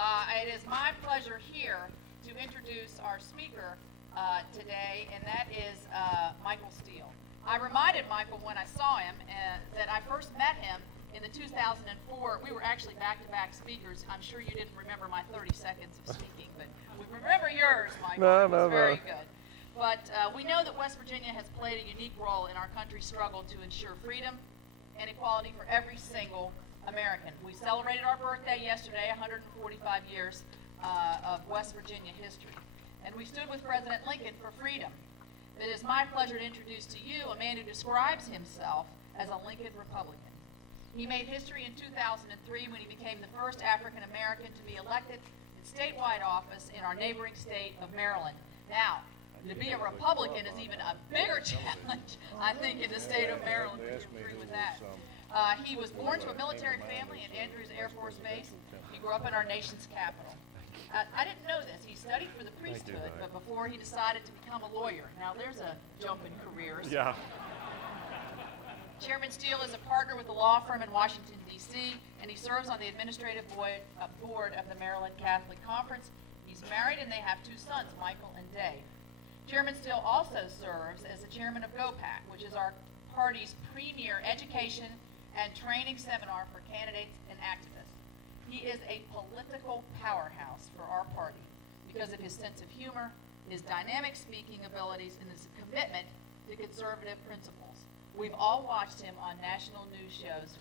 It is my pleasure here to introduce our speaker today, and that is Michael Steele. I reminded Michael when I saw him that I first met him in the 2004. We were actually back-to-back speakers. I'm sure you didn't remember my 30 seconds of speaking, but we remember yours, Michael. No, it was very no. good. But we know that West Virginia has played a unique role in our country's struggle to ensure freedom and equality for every single American. We celebrated our birthday yesterday, 145 years of West Virginia history. And we stood with President Lincoln for freedom. It is my pleasure to introduce to you a man who describes himself as a Lincoln Republican. He made history in 2003 when he became the first African American to be elected in statewide office in our neighboring state of Maryland. Now, to be a Republican is even a bigger challenge, I think, in the state of Maryland. Would you agree with that? He was born to a military family at Andrews Air Force Base. He grew up in our nation's capital. I didn't know this. He studied for the priesthood, but before he decided to become a lawyer. Now, there's a jump in careers. Yeah. Chairman Steele is a partner with the law firm in Washington, D.C., and he serves on the administrative board of the Maryland Catholic Conference. He's married, and they have two sons, Michael and Dave. Chairman Steele also serves as the chairman of GOPAC, which is our party's premier education and training seminar for candidates and activists. He is a political powerhouse for our party because of his sense of humor, his dynamic speaking abilities, and his commitment to conservative principles. We've all watched him on national news shows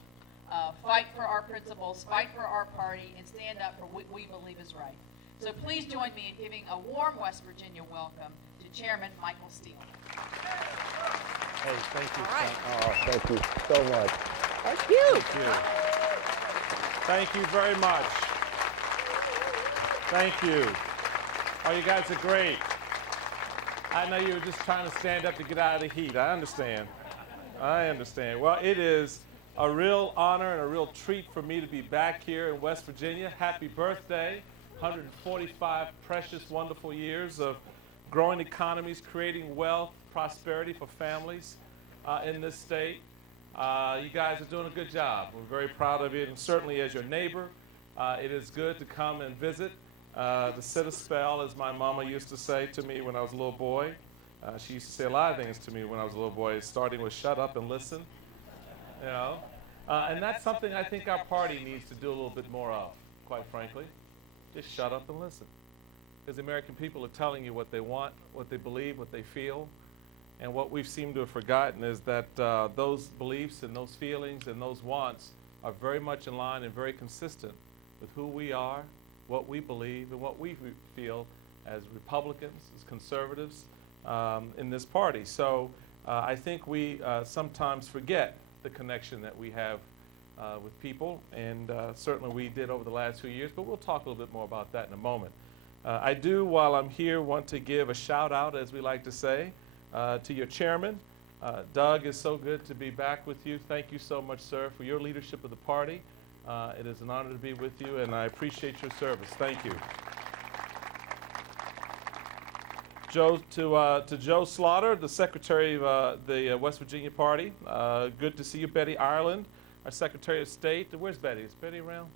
fight for our principles, fight for our party, and stand up for what we believe is right. So please join me in giving a warm West Virginia welcome to Chairman Michael Steele. Hey, thank you. All right. Oh, thank you so much. Thank you. Thank you. Thank you very much. Thank you. Oh, you guys are great. I know you were just trying to stand up to get out of the heat. I understand. I understand. Well, it is a real honor and a real treat for me to be back here in West Virginia. Happy birthday. 145 precious, wonderful years of growing economies, creating wealth, prosperity for families in this state. You guys are doing a good job. We're very proud of it, and certainly as your neighbor, it is good to come and visit, to sit a spell, as my mama used to say to me when I was a little boy. She used to say a lot of things to me when I was a little boy, starting with shut up and listen, you know. And that's something I think our party needs to do a little bit more of, quite frankly. Just shut up and listen. Because the American people are telling you what they want, what they believe, what they feel. And what we've seemed to have forgotten is that those beliefs and those feelings and those wants are very much in line and very consistent with who we are, what we believe, and what we feel as Republicans, as conservatives in this party. So I think we sometimes forget the connection that we have with people, and certainly we did over the last few years, but we'll talk a little bit more about that in a moment. I do, while I'm here, want to give a shout out, as we like to say, to your chairman. Doug, it's so good to be back with you. Thank you so much, sir, for your leadership of the party. It is an honor to be with you, and I appreciate your service. Thank you. To Joe Slaughter, the Secretary of the West Virginia Party. Good to see you, Betty Ireland, our Secretary of State. Where's Betty? Is Betty around?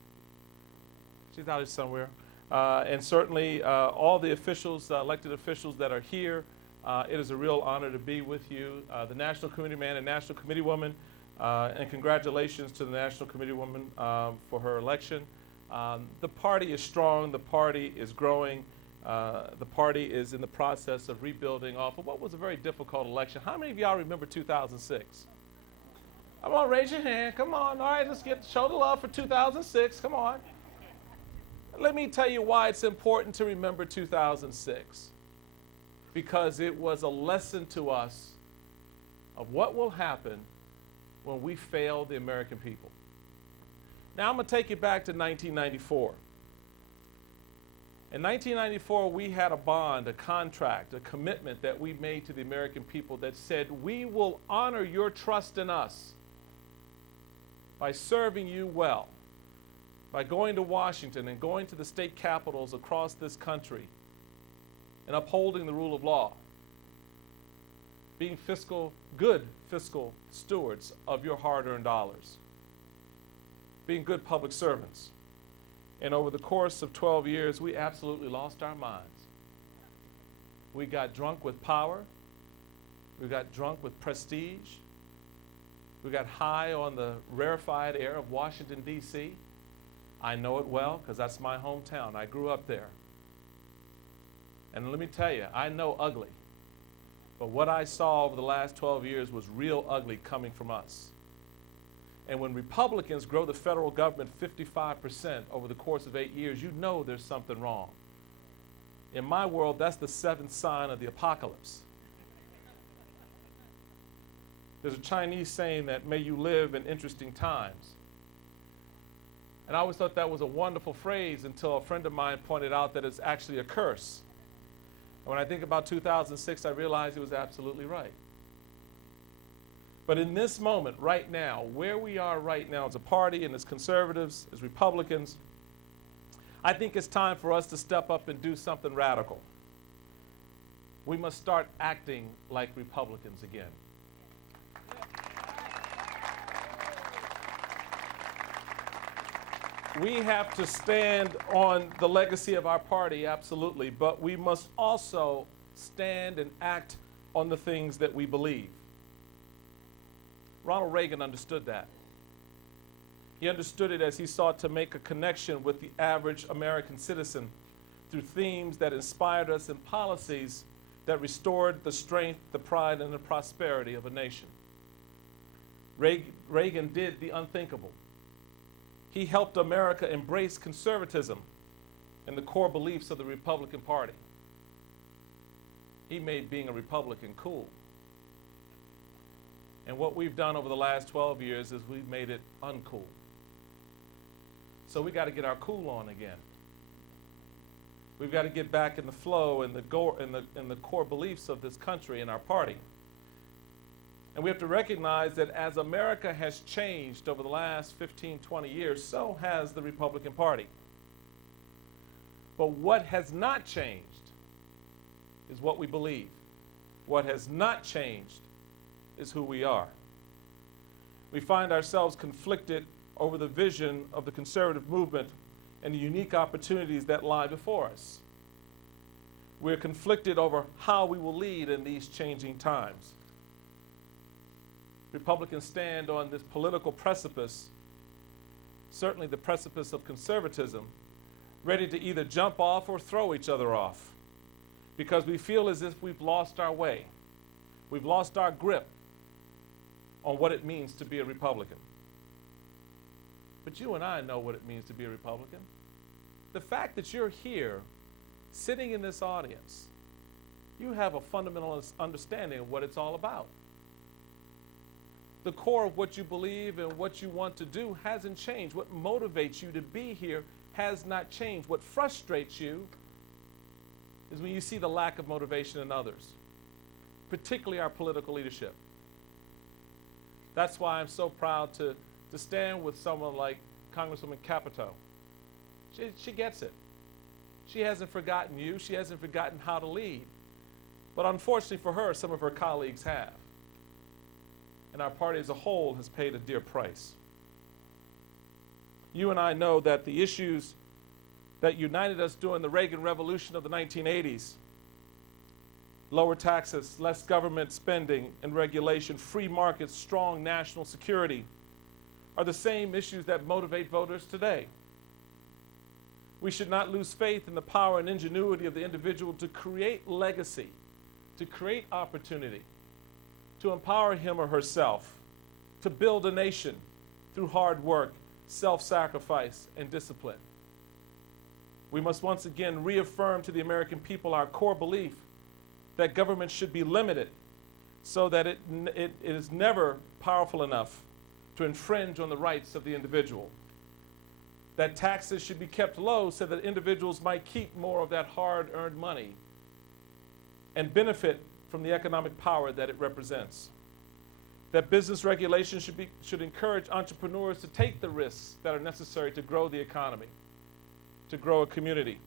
She's out here somewhere. And certainly all the officials, elected officials that are here. It is a real honor to be with you, the National Committee man and National Committee woman, and congratulations to the National Committee woman for her election. The party is strong. The party is growing. The party is in the process of rebuilding off of what was a very difficult election. How many of y'all remember 2006? Come on, raise your hand. Come on. All right, let's show the love for 2006. Come on. Let me tell you why it's important to remember 2006. Because it was a lesson to us of what will happen when we fail the American people. Now I'm going to take you back to 1994. In 1994, we had a bond, a contract, a commitment that we made to the American people that said, we will honor your trust in us by serving you well, by going to Washington and going to the state capitals across this country and upholding the rule of law, being good fiscal stewards of your hard-earned dollars, being good public servants. And over the course of 12 years, we absolutely lost our minds. We got drunk with power. We got drunk with prestige. We got high on the rarefied air of Washington, D.C. I know it well because that's my hometown. I grew up there. And let me tell you, I know ugly. But what I saw over the last 12 years was real ugly coming from us. And when Republicans grow the federal government 55% over the course of 8 years, you know there's something wrong. In my world, that's the seventh sign of the apocalypse. There's a Chinese saying that, may you live in interesting times. And I always thought that was a wonderful phrase until a friend of mine pointed out that it's actually a curse. And when I think about 2006, I realized he was absolutely right. But in this moment, right now, where we are right now as a party and as conservatives, as Republicans, I think it's time for us to step up and do something radical. We must start acting like Republicans again. We have to stand on the legacy of our party, absolutely, but we must also stand and act on the things that we believe. Ronald Reagan understood that. He understood it as he sought to make a connection with the average American citizen through themes that inspired us and policies that restored the strength, the pride, and the prosperity of a nation. Reagan did the unthinkable. He helped America embrace conservatism and the core beliefs of the Republican Party. He made being a Republican cool. And what we've done over the last 12 years is we've made it uncool. So we got to get our cool on again. We've got to get back in the flow and the core beliefs of this country and our party. And we have to recognize that as America has changed over the last 15, 20 years, so has the Republican Party. But what has not changed is what we believe. What has not changed is who we are. We find ourselves conflicted over the vision of the conservative movement and the unique opportunities that lie before us. We're conflicted over how we will lead in these changing times. Republicans stand on this political precipice, certainly the precipice of conservatism, ready to either jump off or throw each other off, because we feel as if we've lost our way. We've lost our grip on what it means to be a Republican. But you and I know what it means to be a Republican. The fact that you're here, sitting in this audience, you have a fundamental understanding of what it's all about. The core of what you believe and what you want to do hasn't changed. What motivates you to be here has not changed. What frustrates you is when you see the lack of motivation in others, particularly our political leadership. That's why I'm so proud to stand with someone like Congresswoman Capito. She gets it. She hasn't forgotten you. She hasn't forgotten how to lead. But unfortunately for her, some of her colleagues have. And our party as a whole has paid a dear price. You and I know that the issues that united us during the Reagan Revolution of the 1980s, lower taxes, less government spending and regulation, free markets, strong national security, are the same issues that motivate voters today. We should not lose faith in the power and ingenuity of the individual to create legacy, to create opportunity, to empower him or herself, to build a nation through hard work, self-sacrifice, and discipline. We must once again reaffirm to the American people our core belief that government should be limited so that it is never powerful enough to infringe on the rights of the individual. That taxes should be kept low so that individuals might keep more of that hard-earned money and benefit from the economic power that it represents. That business regulations should encourage entrepreneurs to take the risks that are necessary to grow the economy, to grow a community.